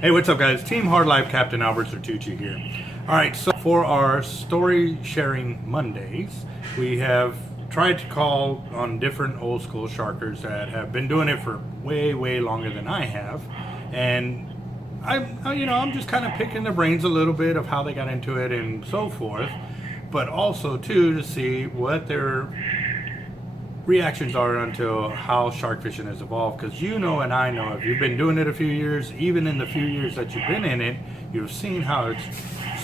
Hey, what's up, guys? Team Hard Life Captain Alberto Zertuche here. All right, so for our story sharing Mondays, we have tried to call on different old school sharkers that have been doing it for way longer than I have, and I'm just kind of picking their brains a little bit of how they got into it and so forth, but also too to see what their reactions are until how shark fishing has evolved, because and I know if you've been doing it a few years, even in the few years that you've been in it, you've seen how it's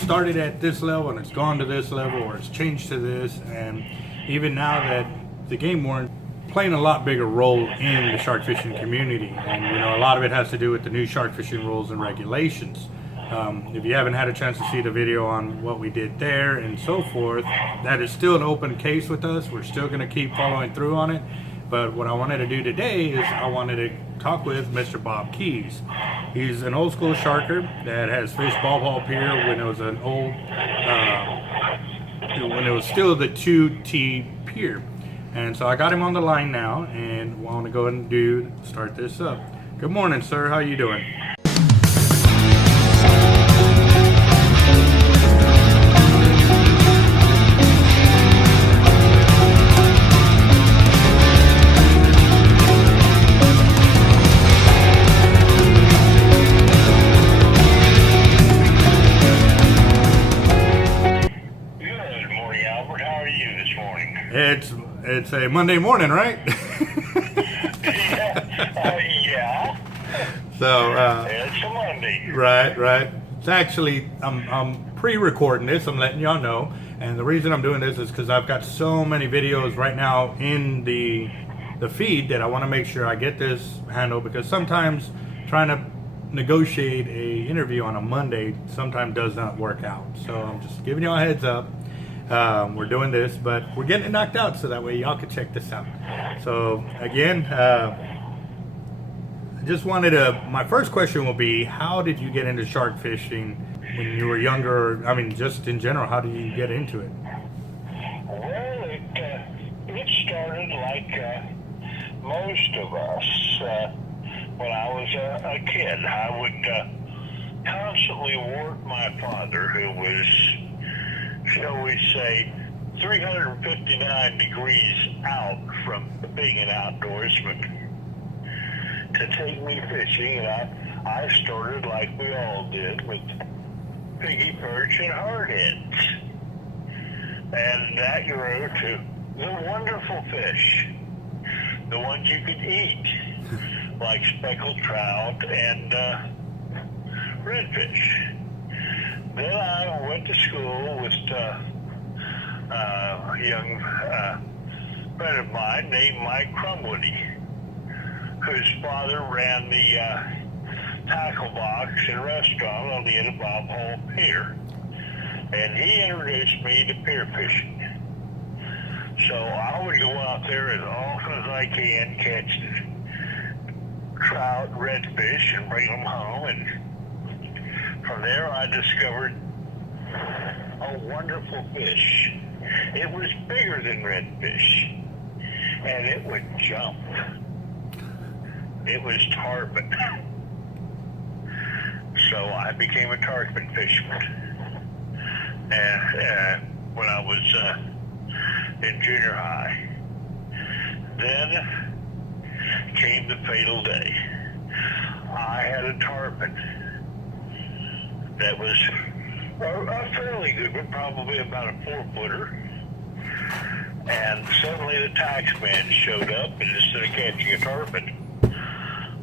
started at this level and it's gone to this level or it's changed to this, and even now that the game warden playing a lot bigger role in the shark fishing community, and a lot of it has to do with the new shark fishing rules and regulations. If you haven't had a chance to see the video on what we did there and so forth, that is still an open case with us. We're still going to keep following through on it. But what I wanted to do today is I wanted to talk with Mr. Bob Keys. He's an old school sharker that has fished Ball Hall Pier when it was an old, when it was still the 2T pier. And so I got him on the line now and want to go ahead and start this up. Good morning, sir. How you doing? It's a Monday morning, right? Yeah. So it's a Monday. Right. It's actually I'm pre-recording this. I'm letting y'all know, and the reason I'm doing this is because I've got so many videos right now in the feed that I want to make sure I get this handled, because sometimes trying to negotiate a interview on a Monday sometimes does not work out. So I'm just giving y'all a heads up. We're doing this, but we're getting it knocked out so that way y'all can check this out. So again, I just wanted to, my first question will be, how did you get into shark fishing when you were younger? I mean, just in general, how did you get into it? Well, it started like most of us. When I was a kid, I would constantly work my father, who was, shall we say, 359 degrees out from being an outdoorsman, to take me fishing. And I started like we all did, with piggy perch and hardheads. And that grew to the wonderful fish, the ones you could eat, like speckled trout and redfish. Then I went to school with a young friend of mine named Mike Crumwoody, whose father ran the tackle box and restaurant on the end of Bob Hall Pier. And he introduced me to pier fishing. So I would go out there as often as I can, catch trout, redfish, and bring them home. And from there I discovered a wonderful fish. It was bigger than redfish, and it would jump. It was tarpon. So I became a tarpon fisherman. And when I was in junior high, then came the fatal day. I had a tarpon that was a fairly good one, probably about a 4-footer. And suddenly the taxman showed up, and instead of catching a tarpon,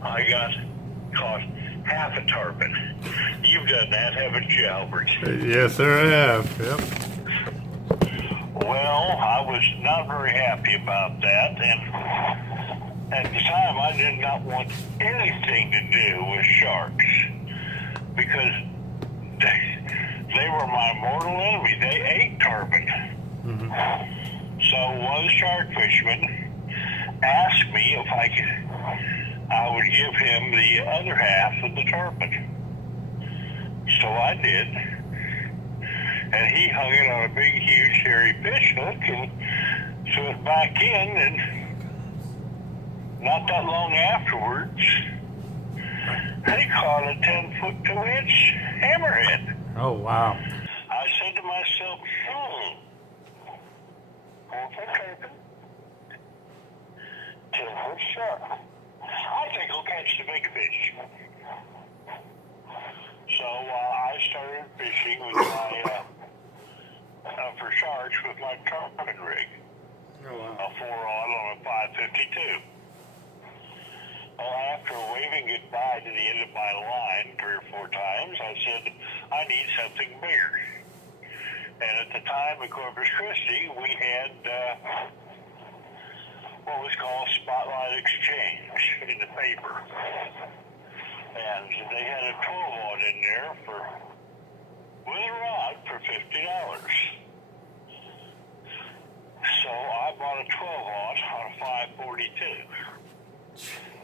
I caught half a tarpon. You've done that, haven't you, Albert? Yes, sir, I have. Yep. Well, I was not very happy about that, and at the time I did not want anything to do with sharks, because they were my mortal enemy. They ate tarpon. Mm-hmm. So one shark fisherman asked me if I would give him the other half of the tarpon. So I did. And he hung it on a big, huge, hairy fish hook and threw it back in. And not that long afterwards, He caught a 10-foot 2-inch hammerhead. Oh, wow. I said to myself, 4-foot turpin, 10-foot shark. I think he'll catch the big fish. So I started fishing with my for sharks with my tarpon rig. Oh, wow. A 4-aught on a 552. Well, after waving goodbye to the end of my line 3 or 4 times, I said, I need something bigger. And at the time in Corpus Christi, we had what was called Spotlight Exchange in the paper. And they had a 12-aught in there with a rod for $50. So I bought a 12-aught on a 542.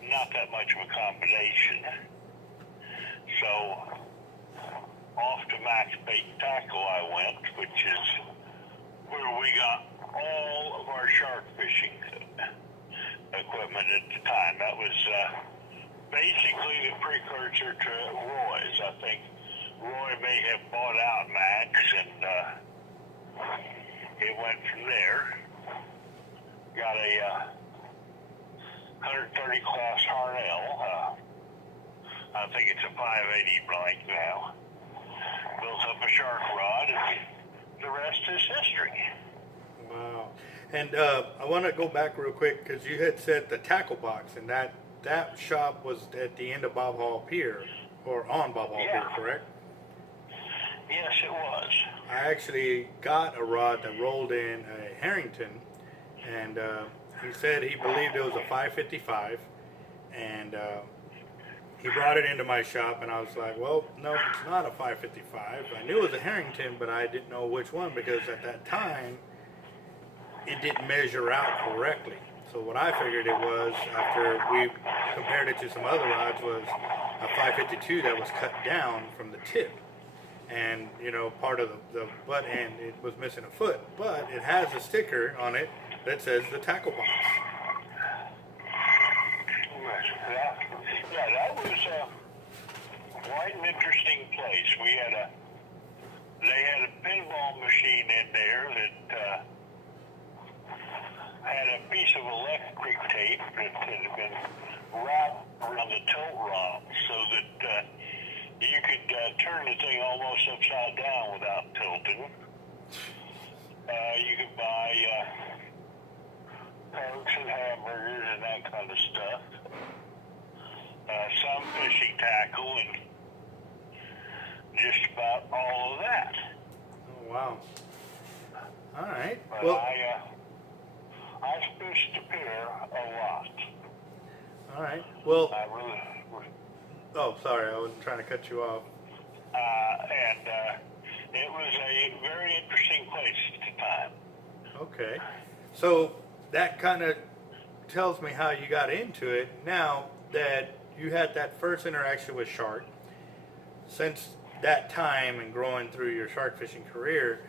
Not that much of a combination. So off to Max Bait Tackle I went, which is where we got all of our shark fishing equipment at the time. That was basically the precursor to Roy's. I think Roy may have bought out Max, and it went from there. Got a 130 class Harnell. I think it's a 580 blank now. Built up a shark rod, and the rest is history. Wow. And I want to go back real quick because you had said the tackle box, and that shop was at the end of Bob Hall Pier, or on Bob Hall Pier, correct? Yes, it was. I actually got a rod that rolled in a Harrington, and he said he believed it was a 555, and he brought it into my shop, and I was like, well, no, it's not a 555. I knew it was a Harrington, but I didn't know which one, because at that time, it didn't measure out correctly. So what I figured it was, after we compared it to some other rods, was a 552 that was cut down from the tip. And, you know, part of the butt end, it was missing a foot. But it has a sticker on it that says the tackle box. Yeah, that was quite an interesting place. They had a pinball machine in there that had a piece of electric tape that had been wrapped around the tilt rod so that you could turn the thing almost upside down without tilting. You could buy Cokes and hamburgers and that kind of stuff. Some fishing tackle and just about all of that. Oh, wow. All right. But Well, I fished the pier a lot. all right. Well, I really. oh, sorry, I wasn't trying to cut you off. And it was a very interesting place at the time. Okay. So that kind of tells me how you got into it. Now that you had that first interaction with shark, since that time and growing through your shark fishing career,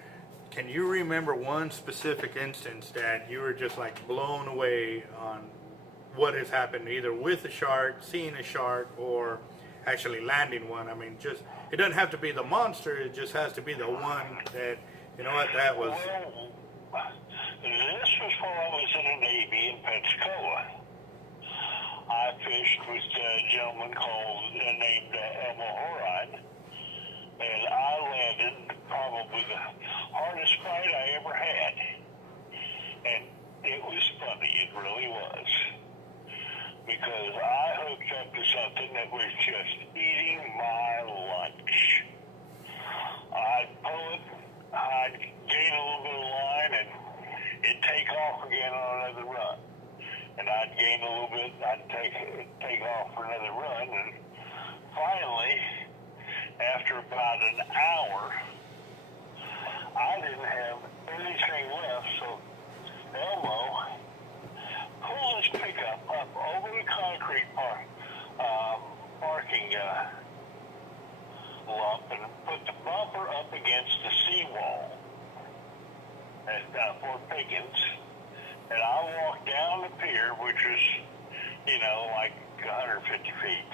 can you remember one specific instance that you were just like blown away on what has happened, either with a shark, seeing a shark, or actually landing one? I mean, just, it doesn't have to be the monster, it just has to be the one that, you know what, that was. Well, this was while I was in the Navy in Pensacola. I fished with a gentleman named Elmo Horine, and I landed probably the hardest fight I ever had. And it was funny, it really was. Because I hooked up to something that was just eating my lunch. I'd pull it, I'd gain a little bit of line, and it'd take off again on another run. And I'd gain a little bit, I'd take off for another run, and finally, after about an hour, I didn't have anything left, so Elmo pulled his pickup up over the concrete parking lump and put the bumper up against the seawall at Fort Pickens. And I walked down the pier, which was, like 150 feet.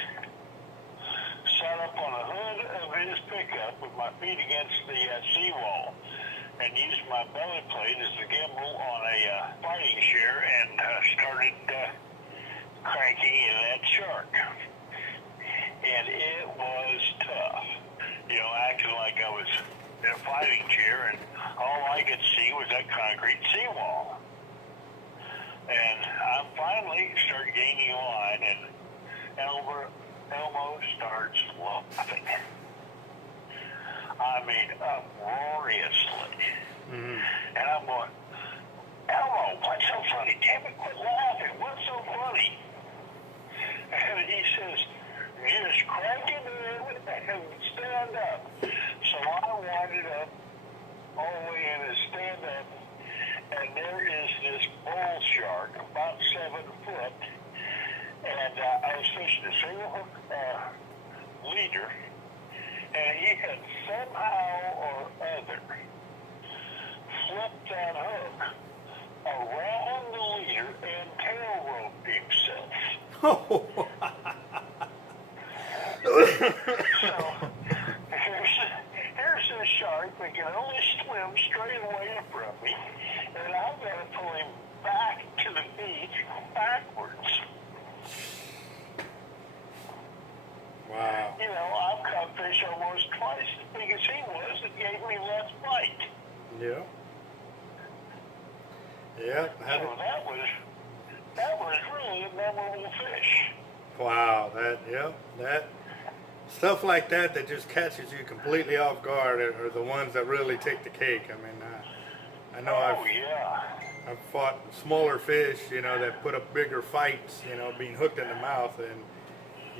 pickup with my feet against the seawall and used my belly plate as the gimbal on a fighting chair and started cranking in that shark. And it was tough. You know, acting like I was in a fighting chair and all I could see was that concrete seawall. And I finally started gaining line and Elmo starts laughing. I mean, uproariously. Mm-hmm. And I'm going, Elmo, what's so funny? Damn it, quit laughing. What's so funny? And he says, just crank it in and stand up. So I winded up all the way in and stand up, and there is this bull shark, about 7 foot, and I was fishing a single hook leader, and he had somehow or other flipped that hook around the leader and tail roped himself. So here's this shark that can only swim straight away from me, and I've got to pull him back to the beach backwards. Wow. You know, I've caught fish almost twice as big as he was that gave me less bite. Yeah. Yeah. So that was really a memorable fish. Wow. That stuff like that just catches you completely off guard are the ones that really take the cake. I mean, I know I've fought smaller fish, you know, that put up bigger fights, you know, being hooked in the mouth, and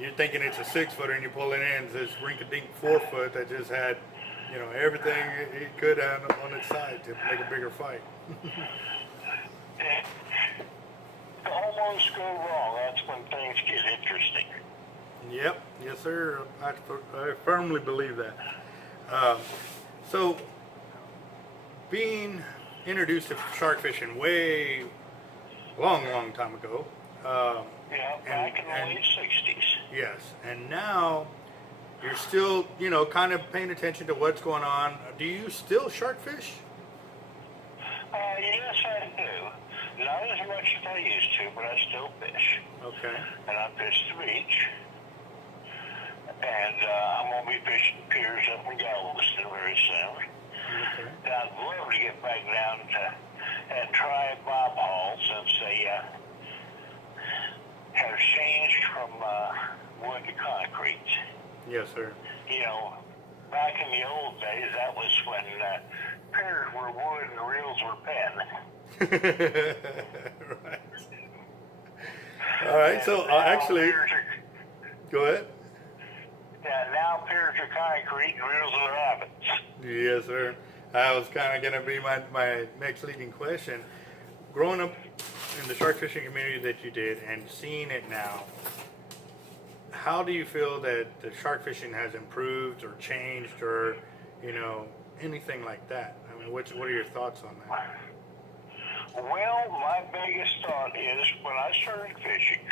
you're thinking it's a 6-footer, and you pull it in, it's this rink-a-dink 4-foot that just had, you know, everything it could on its side to make a bigger fight. Almost go wrong. That's when things get interesting. Yep, yes, sir. I firmly believe that. So, being introduced to shark fishing way long time ago. Back in the late 60s. Yes, and now you're still, you know, kind of paying attention to what's going on. Do you still shark fish? Yes, I do. Not as much as I used to, but I still fish. Okay. And I fish the beach. And I'm going to be fishing piers up in Galveston very soon. Okay. And I'd love to get back down to and try Bob Hall since they have changed from wood to concrete. Yes, sir. You know, back in the old days, that was when piers were wood and reels were pen. Right. All right. So actually, go ahead. Yeah, now piers are concrete and reels are rabbits. Yes, sir. That was kind of going to be my next leading question. Growing up in the shark fishing community that you did and seeing it now, how do you feel that the shark fishing has improved or changed or, you know, anything like that? I mean, what are your thoughts on that? Well, my biggest thought is when I started fishing,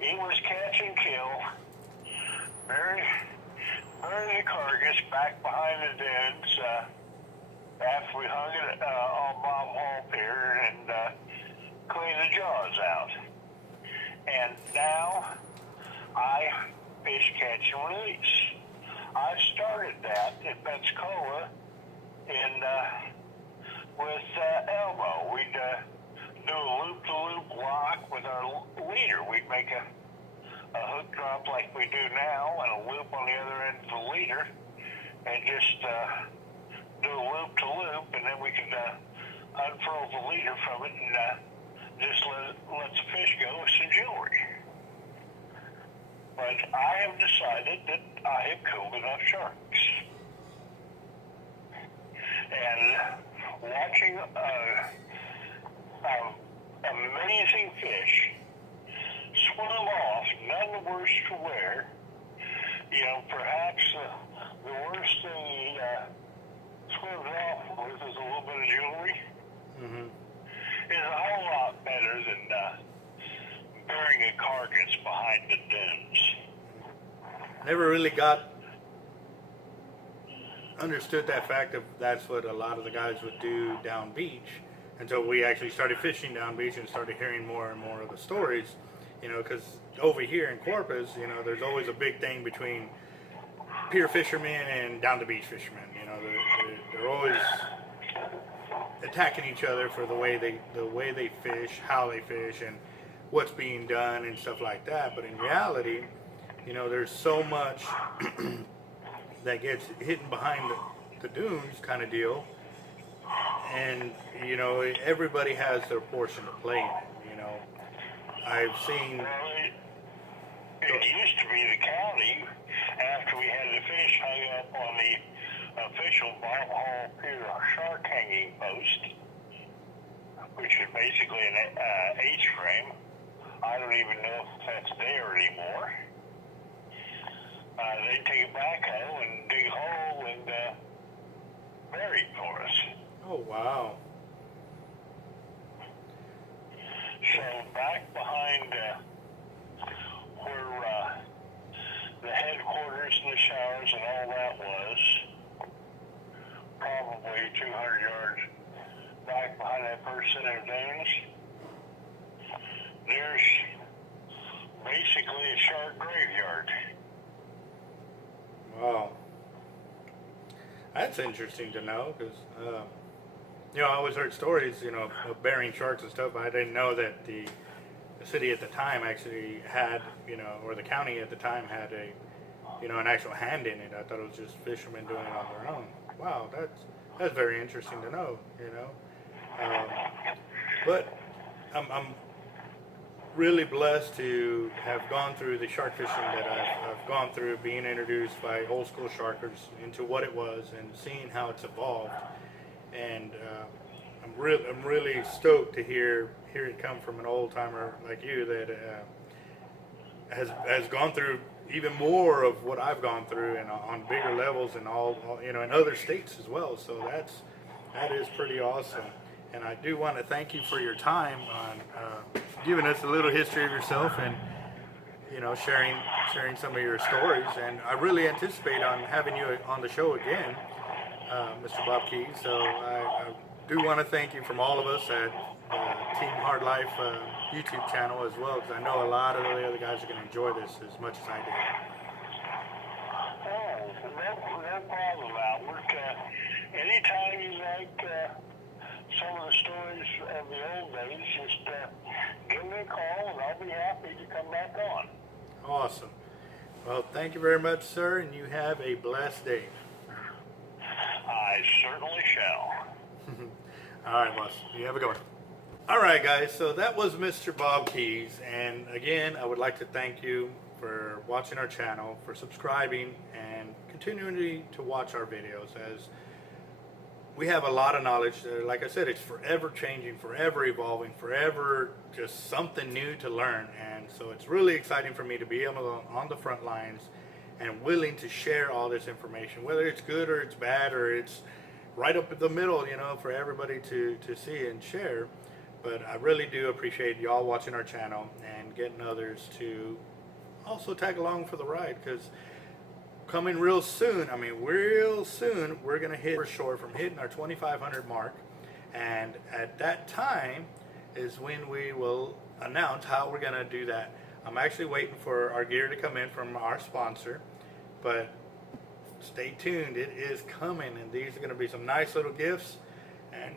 it was catch and kill, bury the carcass back behind the dens after we hung it on Bob Hall Pier and clean the jaws out. And now I fish, catch, and release. I started that in Pensacola with Elmo. We'd do a loop-to-loop lock with our leader. We'd make a hook drop like we do now and a loop on the other end of the leader and just do a loop-to-loop, and then we could unfurl the leader from it and just let the fish go with some jewelry. But I have decided that I have killed enough sharks. And watching amazing fish swim off, none the worse for wear. You know, perhaps the worst thing he swims off with is a little bit of jewelry. Mm-hmm. Is a whole lot better than burying a carcass behind the dunes. Never really got understood that fact of that's what a lot of the guys would do down beach until we actually started fishing down beach and started hearing more and more of the stories. You know, because over here in Corpus, you know, there's always a big thing between pier fishermen and down the beach fishermen. You know, they're always attacking each other for the way they fish, how they fish, and what's being done and stuff like that. But in reality, you know, there's so much that gets hidden behind the dunes kind of deal, and you know, everybody has their portion to play in it. You know, I've seen. Well, it used to be the county, after we had the fish hung up on the official Bob Hall Pier shark hanging post, which is basically an H-frame. I don't even know if that's there anymore. They take a backhoe and dig a hole and bury it for us. Oh, wow. So back behind where the headquarters and the showers and all that was, probably 200 yards back behind that first set of dunes, there's basically a shark graveyard. Wow. That's interesting to know, because, you know, I always heard stories, you know, of burying sharks and stuff, but I didn't know that the city at the time actually had, you know, or the county at the time had a, you know, an actual hand in it. I thought it was just fishermen doing it on their own. Wow, that's very interesting to know, you know. But I'm really blessed to have gone through the shark fishing that I've gone through, being introduced by old school sharkers into what it was and seeing how it's evolved. And I'm really stoked to hear it come from an old timer like you that has gone through even more of what I've gone through, and on bigger levels, and all you know, in other states as well. So that is pretty awesome. And I do want to thank you for your time on giving us a little history of yourself, and you know, sharing some of your stories. And I really anticipate on having you on the show again, Mr. Bob Keys. So I do want to thank you from all of us at Team Hard Life YouTube channel as well, because I know a lot of the other guys are going to enjoy this as much as I did. Oh, no problem, Albert. Anytime you like some of the stories of the old days, just give me a call and I'll be happy to come back on. Awesome. Well, thank you very much, sir, and you have a blessed day. I certainly shall. All right, boss. You have a good one. All right, guys. So that was Mr. Bob Keys. And again, I would like to thank you for watching our channel, for subscribing, and continuing to watch our videos, as we have a lot of knowledge. Like I said, it's forever changing, forever evolving, forever just something new to learn. And so it's really exciting for me to be on the front lines and willing to share all this information, whether it's good or it's bad or it's right up in the middle, you know, for everybody to see and share. But I really do appreciate y'all watching our channel and getting others to also tag along for the ride, because coming real soon, we're going to hit for sure from hitting our 2,500 mark. And at that time is when we will announce how we're going to do that. I'm actually waiting for our gear to come in from our sponsor, but stay tuned. It is coming, and these are going to be some nice little gifts. And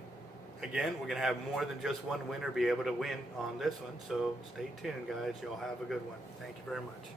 again, we're going to have more than just one winner be able to win on this one. So stay tuned, guys. Y'all have a good one. Thank you very much.